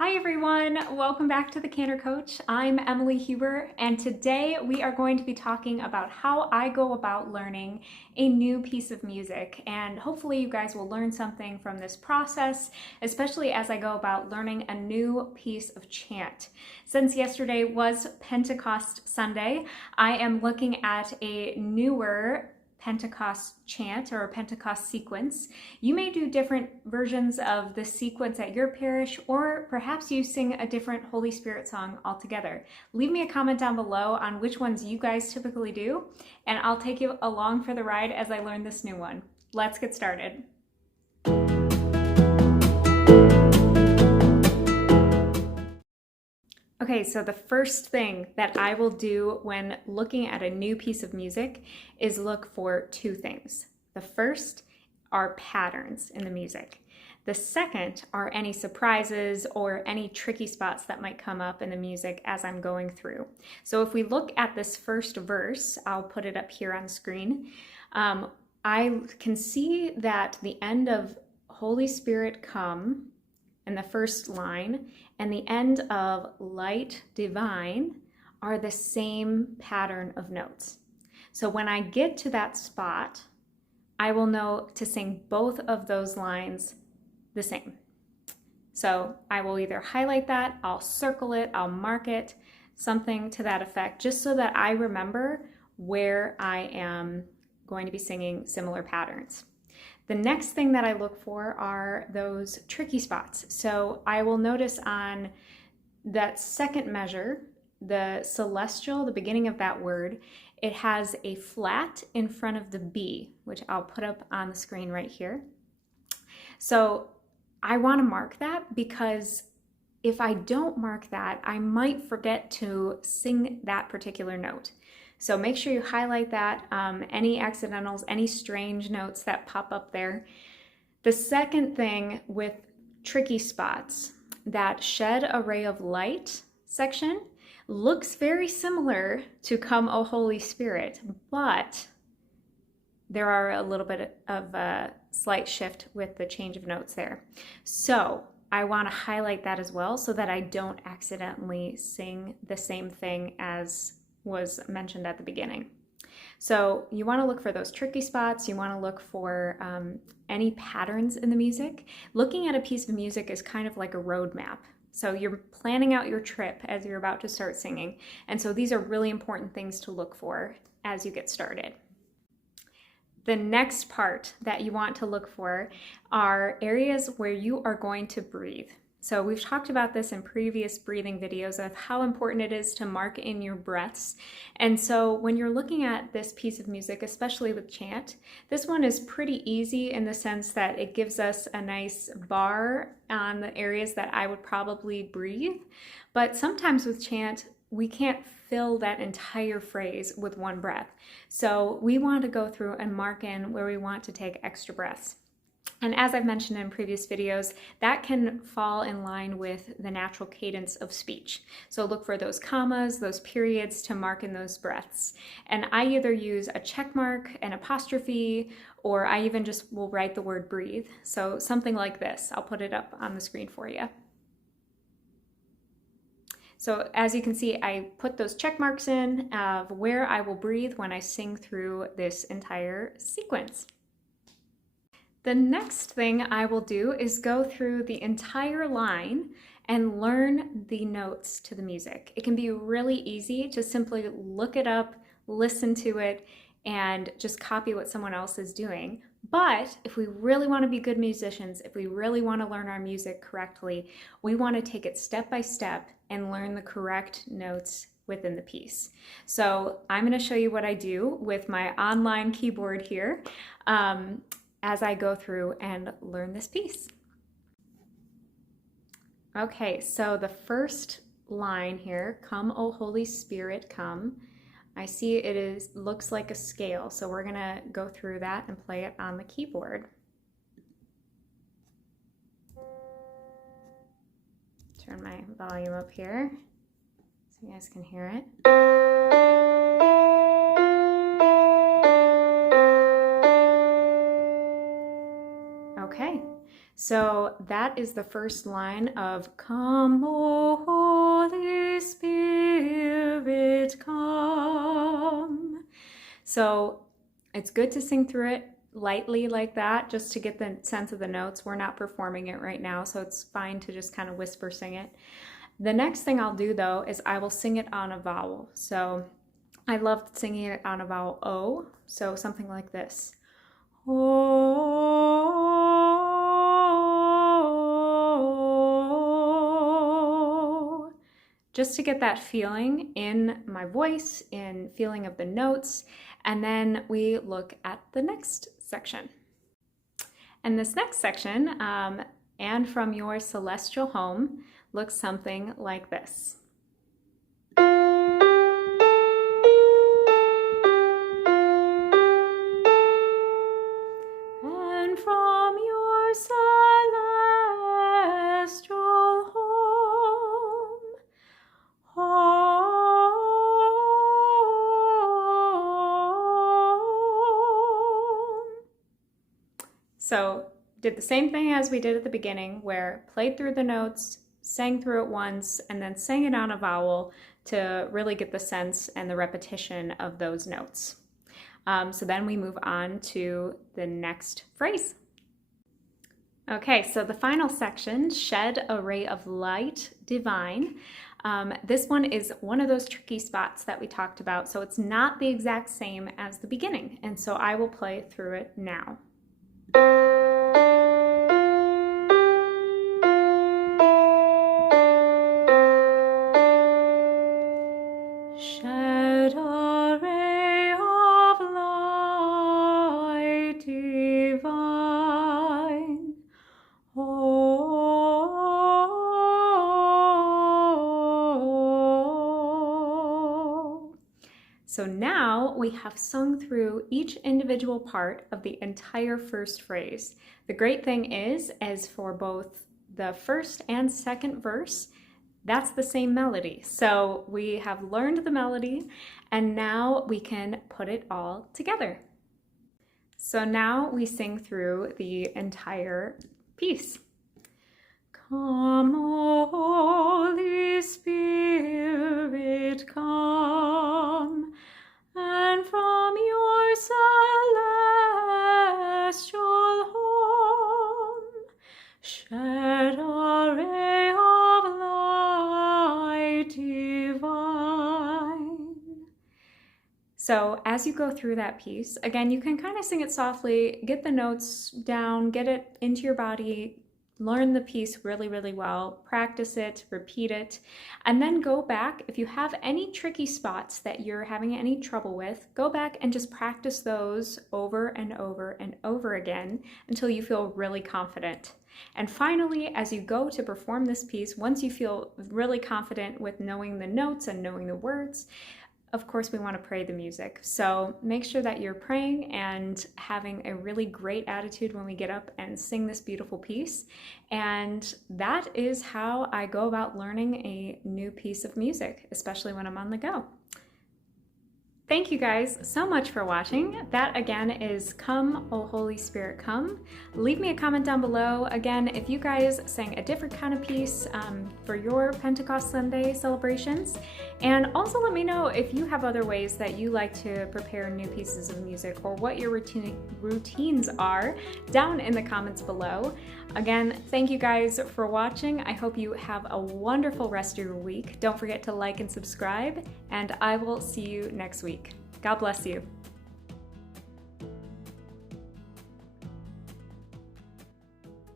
Hi everyone, welcome back to the Cantor Coach. I'm Emily Huber, and today we are going to be talking about how I go about learning a new piece of music. And hopefully you guys will learn something from this process, especially as I go about learning a new piece of chant. Since yesterday was Pentecost Sunday, I am looking at a newer Pentecost chant or Pentecost sequence. You may do different versions of the sequence at your parish, or perhaps you sing a different Holy Spirit song altogether. Leave me a comment down below on which ones you guys typically do, and I'll take you along for the ride as I learn this new one. Let's get started. Okay, so the first thing that I will do when looking at a new piece of music is look for two things. The first are patterns in the music. The second are any surprises or any tricky spots that might come up in the music as I'm going through. So if we look at this first verse, I'll put it up here on the screen. I can see that the end of Holy Spirit come in the first line and the end of light divine are the same pattern of notes. So when I get to that spot, I will know to sing both of those lines the same. So I will either highlight that, I'll circle it, I'll mark it, something to that effect, just so that I remember where I am going to be singing similar patterns. The next thing that I look for are those tricky spots. So I will notice on that second measure, the celestial, the beginning of that word, it has a flat in front of the B, which I'll put up on the screen right here. So I want to mark that because if I don't mark that, I might forget to sing that particular note. So make sure you highlight that, any accidentals, any strange notes that pop up there. The second thing with tricky spots, that shed a ray of light section looks very similar to Come, O Holy Spirit, but there are a little bit of a slight shift with the change of notes there. So I want to highlight that as well so that I don't accidentally sing the same thing as was mentioned at the beginning. So you want to look for those tricky spots. You want to look for any patterns in the music. Looking at a piece of music is kind of like a roadmap. So you're planning out your trip as you're about to start singing. And so these are really important things to look for as you get started. The next part that you want to look for are areas where you are going to breathe. So we've talked about this in previous breathing videos of how important it is to mark in your breaths. And so when you're looking at this piece of music, especially with chant, this one is pretty easy in the sense that it gives us a nice bar on the areas that I would probably breathe. But sometimes with chant, we can't fill that entire phrase with one breath. So we want to go through and mark in where we want to take extra breaths. And as I've mentioned in previous videos, that can fall in line with the natural cadence of speech. So look for those commas, those periods to mark in those breaths. And I either use a check mark, an apostrophe, or I even just will write the word breathe. So something like this. I'll put it up on the screen for you. So as you can see, I put those check marks in of where I will breathe when I sing through this entire sequence. The next thing I will do is go through the entire line and learn the notes to the music. It can be really easy to simply look it up, listen to it, and just copy what someone else is doing. But if we really want to be good musicians, if we really want to learn our music correctly, we want to take it step by step and learn the correct notes within the piece. So I'm going to show you what I do with my online keyboard here as I go through and learn this piece. Okay, so the first line here, Come, O Holy Spirit, come. I see it looks like a scale, so we're gonna go through that and play it on the keyboard. Turn my volume up here so you guys can hear it. Okay, So that is the first line of Come, O Holy Spirit, come. So it's good to sing through it lightly like that, just to get the sense of the notes. We're not performing it right now, so it's fine to just kind of whisper sing it. The next thing I'll do though is I will sing it on a vowel. So I love singing it on a vowel O, so something like this. O. Just to get that feeling in my voice, in feeling of the notes, and then we look at the next section. And this next section, and from your celestial home, looks something like this. And from your celestial home, So did the same thing as we did at the beginning, where played through the notes, sang through it once, and then sang it on a vowel to really get the sense and the repetition of those notes. So then we move on to the next phrase. Okay, so the final section, Shed a Ray of Light Divine. This one is one of those tricky spots that we talked about, so it's not the exact same as the beginning, and so I will play through it now. Shed a ray of light divine, oh. So now we have sung through each individual part of the entire first phrase. The great thing is, as for both the first and second verse, that's the same melody. So we have learned the melody, and now we can put it all together. So now we sing through the entire piece. Come, O Holy Spirit, come, and from your celestial home, shed a ray of light divine. So as you go through that piece, again, you can kind of sing it softly, get the notes down, get it into your body, learn the piece really, really well, practice it, repeat it, and then go back. If you have any tricky spots that you're having any trouble with, go back and just practice those over and over and over again until you feel really confident. And finally, as you go to perform this piece, once you feel really confident with knowing the notes and knowing the words, of course, we want to pray the music. So make sure that you're praying and having a really great attitude when we get up and sing this beautiful piece. And that is how I go about learning a new piece of music, especially when I'm on the go. Thank you guys so much for watching. That again is Come, O Holy Spirit, Come. Leave me a comment down below. Again, if you guys sang a different kind of piece for your Pentecost Sunday celebrations. And also let me know if you have other ways that you like to prepare new pieces of music or what your routines are down in the comments below. Again, thank you guys for watching. I hope you have a wonderful rest of your week. Don't forget to like and subscribe, and I will see you next week. God bless you.